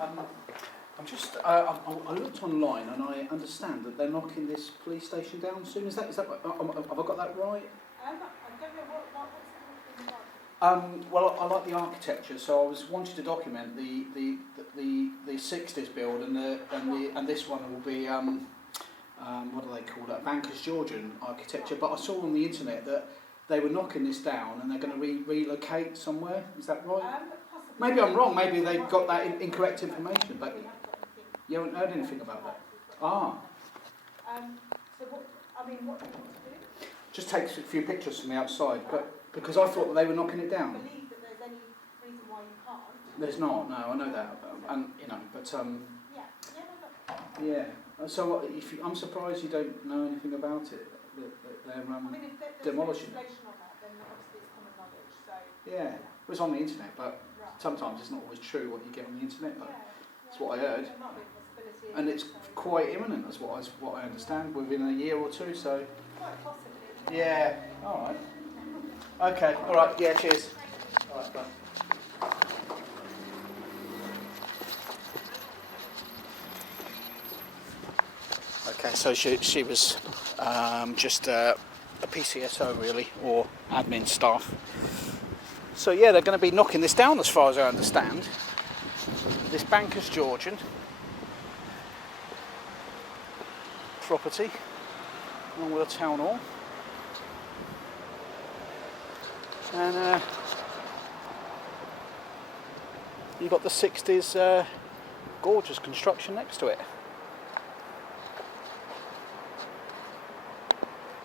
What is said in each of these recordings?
I looked online and I understand that they're knocking this police station down soon. Is that have I got that right? I don't know what's the Well, I like the architecture, so I was wanting to document the 60s build, and this one will be what do they call that? Bankers Georgian architecture. But I saw on the internet that they were knocking this down and they're going to relocate somewhere. Is that right? possibly. Maybe I'm wrong. Maybe they've got that incorrect information. But you haven't heard anything about that. Ah. So what do you want to do? Just takes a few pictures from the outside, but because I thought that they were knocking it down. I believe that there's any reason why you can't. There's not. No, I know that, and you know, but Yeah. So I'm surprised you don't know anything about it. That they're if there's demolishing. legislation on that, then obviously it's common knowledge. So. Yeah, it was on the internet, but sometimes it's not always true what you get on the internet. But that's what I heard. And it's quite imminent, as what I understand, within a year or two. So. Quite possibly. Yeah. All right. Okay. All right. Yeah. Cheers. All right. Bye. Okay. So she was just a PCSO really, or admin staff. So yeah, they're going to be knocking this down, as far as I understand. This Bankers Georgian property, along with a town hall, and you've got the 60s gorgeous construction next to it.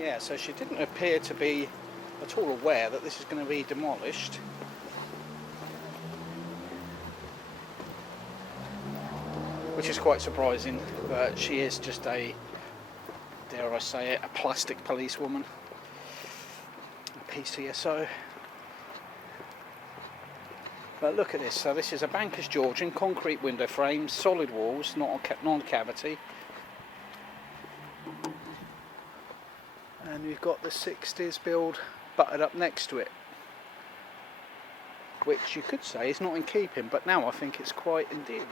Yeah, so she didn't appear to be at all aware that this is going to be demolished. Which is quite surprising, but she is just a, dare I say it, a plastic policewoman, a PCSO. But look at this, so this is a Bankers Georgian, concrete window frames, solid walls, non-cavity. And we've got the 60s build butted up next to it, which you could say is not in keeping, but now I think it's quite endearing.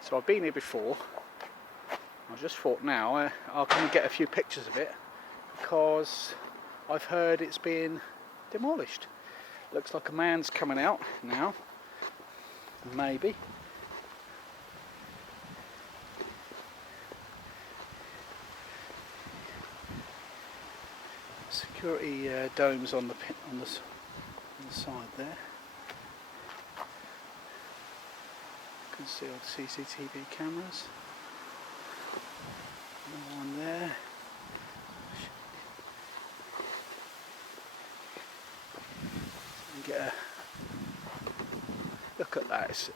So I've been here before. I just thought now I'll come and get a few pictures of it, because I've heard it's being demolished. Looks like a man's coming out now, maybe. Security domes on the side there. You can see all the CCTV cameras. No one there. Get a look at that.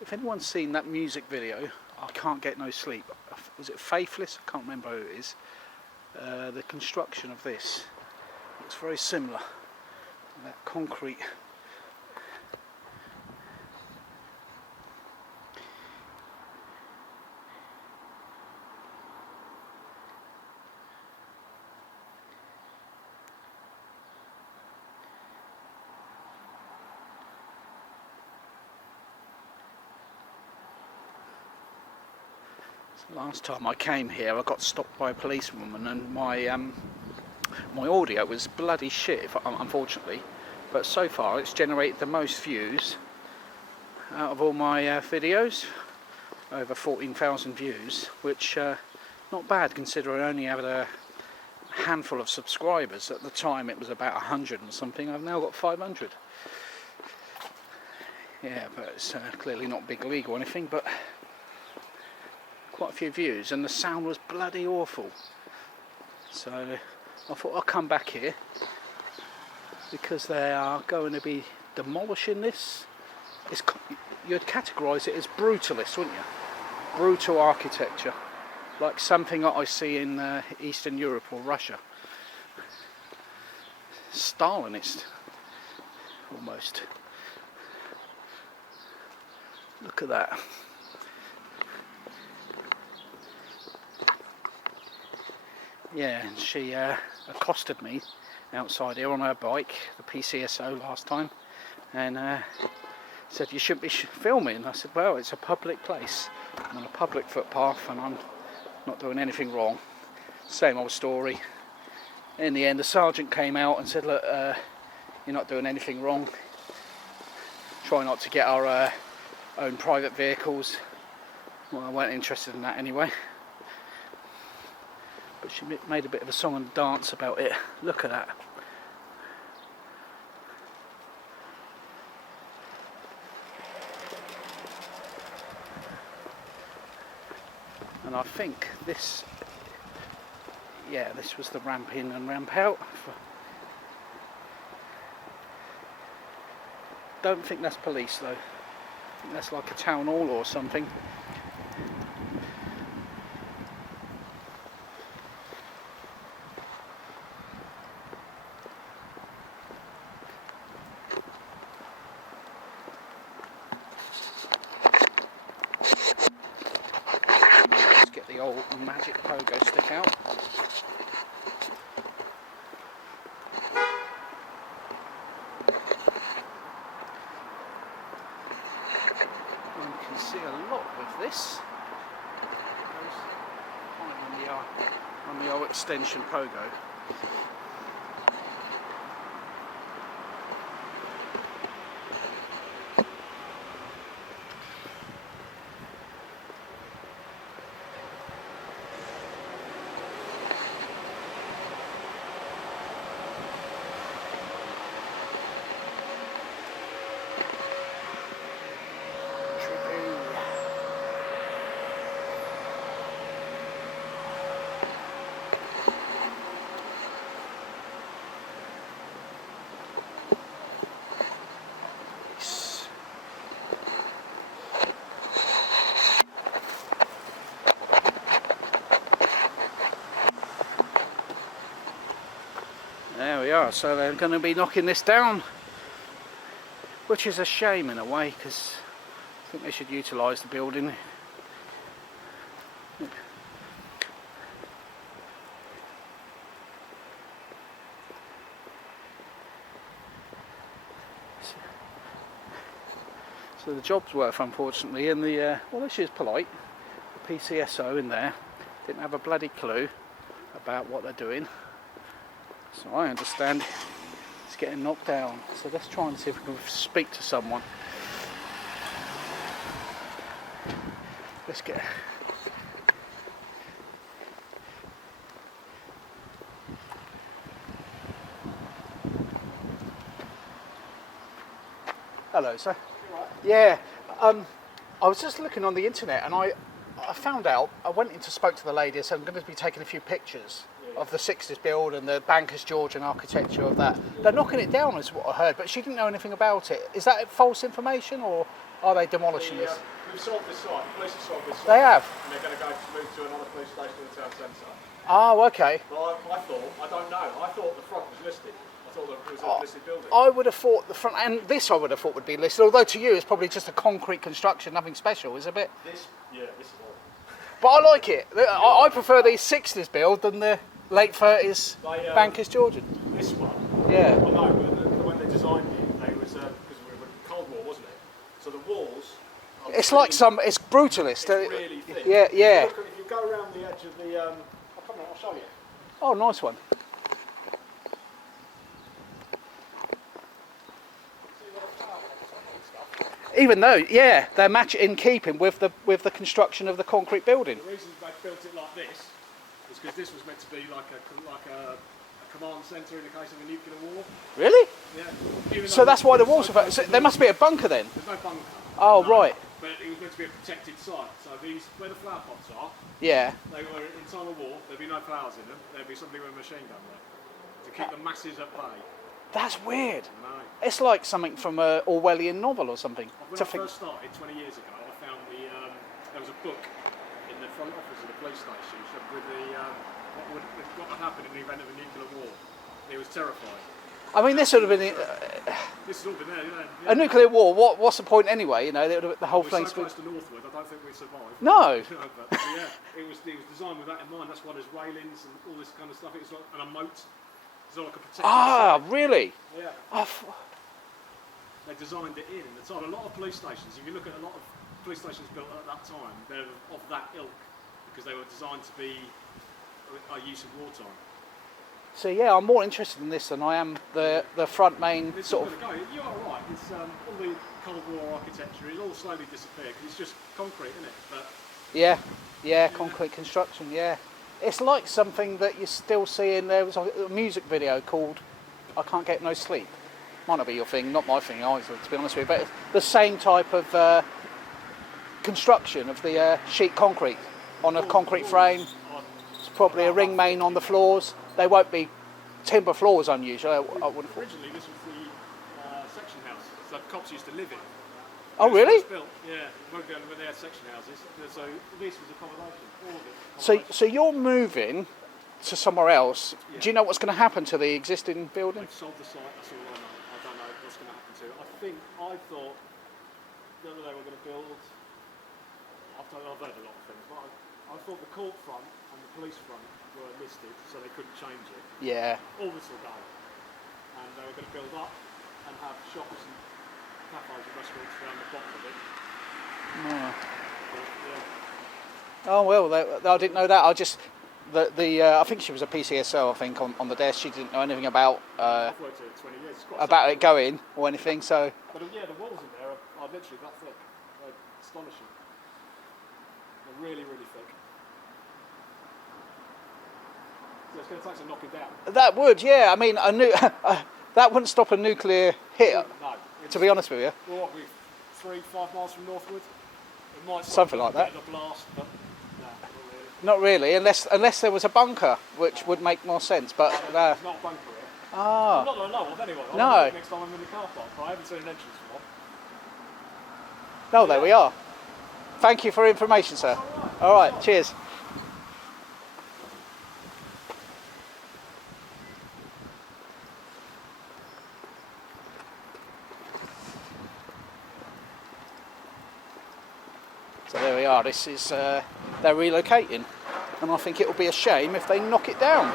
If anyone's seen that music video, I Can't Get No Sleep. Was it Faithless? I can't remember who it is. The construction of this looks very similar. That concrete. Last time I came here, I got stopped by a policewoman, and my audio was bloody shit, unfortunately. But so far, it's generated the most views out of all my videos, over 14,000 views, which not bad considering I only had a handful of subscribers. At the time, it was about 100 and something. I've now got 500. Yeah, but it's clearly not big league or anything, but quite a few views, and the sound was bloody awful. So I thought I'll come back here, because they are going to be demolishing this. You'd categorise it as brutalist, wouldn't you? Brutal architecture, like something that I see in Eastern Europe or Russia. Stalinist, almost. Look at that. Yeah, and she accosted me outside here on her bike, the PCSO last time, and said, you shouldn't be filming. I said, well, it's a public place. I'm on a public footpath and I'm not doing anything wrong. Same old story. In the end, the sergeant came out and said, look, you're not doing anything wrong. Try not to get our own private vehicles. Well, I weren't interested in that anyway. But she made a bit of a song and dance about it. Look at that. And I think this, yeah, this was the ramp in and ramp out. Don't think that's police though. I think that's like a town hall or something. Let's get the old magic pogo stick out. You can see a lot with this. On the old extension pogo. There we are, so they're going to be knocking this down, which is a shame in a way, because I think they should utilise the building. So the job's worth, unfortunately, and the, well, this is polite, the PCSO in there didn't have a bloody clue about what they're doing. So I understand it's getting knocked down. So let's try and see if we can speak to someone. Let's get... Hello, sir. Yeah, I was just looking on the internet and I found out, I went in to spoke to the lady, so I'm going to be taking a few pictures of the 60s build and the Bankers Georgian architecture of that. They're knocking it down is what I heard, but she didn't know anything about it. Is that false information or are they demolishing this? We've sold this site, the police have sold this site. They have? And they're going to go to move to another police station in the town centre. Oh, okay. Well, I thought, I don't know, I thought the front was listed. I thought that it was a listed building. I would have thought the front, and this I would have thought would be listed, although to you it's probably just a concrete construction, nothing special, is it a bit? This is all. But I like it. I prefer these 60s build than the late 30s Bankers Georgian. This one? Yeah. Well, no, when they designed it, they was, because we were in Cold War, wasn't it? So the walls... It's like it's brutalist. It's really thick. Yeah, yeah. If you go around the edge of the... oh, come on, I'll show you. Oh, nice one. Even though, yeah, they're in keeping with the construction of the concrete building. The reason they built it like this is because this was meant to be like a command centre in the case of a nuclear war. Really? Yeah. So that's why the walls are... So there must be a bunker then? There's no bunker. Oh, no, right. But it was meant to be a protected site. So these, where the flower pots are, yeah, they were in time of war, there'd be no flowers in them, there'd be somebody with a machine gun there to keep the masses at bay. That's weird. No. It's like something from an Orwellian novel or something. When I first started 20 years ago, I found there was a book in the front office of the police station with what would happen in the event of a nuclear war. It was terrifying. I mean, this would have been... this has all been there, A nuclear war, what's the point anyway? You know, the whole thing's... so close to Northwood, I don't think we'd survive. No! But yeah, it was designed with that in mind. That's why there's railings and all this kind of stuff. It's like and a moat. It's like a protected site. Really? Yeah. Oh, they designed it in the time. A lot of police stations, if you look at a lot of police stations built at that time, they're of that ilk because they were designed to be a use of wartime. So yeah, I'm more interested in this than I am the front main It's sort all of. going to go. You are right. It's all the Cold War architecture is all slowly disappeared because it's just concrete, isn't it? But Yeah, concrete construction. Yeah, it's like something that you're still seeing. There was a music video called "I Can't Get No Sleep." Might not be your thing, not my thing either, to be honest with you. But it's the same type of construction of the sheet concrete on a concrete frame. It's probably a ring main on the floors. They won't be timber floors unusually. I would have thought. originally, this was the section house that cops used to live in. Oh, It was really? first built, yeah, when they had section houses. So this was accommodation, all of it. So you're moving to somewhere else. Yeah. Do you know what's going to happen to the existing building? They've sold the site, that's all I know. I don't know what's going to happen to it. I thought that they were going to build, I've heard a lot of things, but I thought the court front and the police front were listed, so they couldn't change it. Yeah. All this will go. And they were going to build up and have shops and cafes and restaurants around the bottom of it. Oh. But, yeah. Oh well, I didn't know that. I just I think she was a PCSO. I think on the desk, she didn't know anything about I've worked here 20 years. It's quite about simple. it going or anything. So But yeah, the walls in there are literally that thick. They're astonishing. They're really, really thick. So it's going to take some knocking down. that would, yeah. I mean, that wouldn't stop a nuclear hit. No. To be honest with you, Well, what, we're 3-5 miles from Northwood? It might Something like that. A bit of a blast, but no, not really. not really, unless there was a bunker, which would make more sense. But There's not a bunker here. ah, I'm not that I know of anyway. I'll No. look next time I'm in the car park, but I haven't seen an entrance for one. no, there we are. Thank you for information, sir. All right, cheers. So there we are. This is they're relocating, and I think it will be a shame if they knock it down.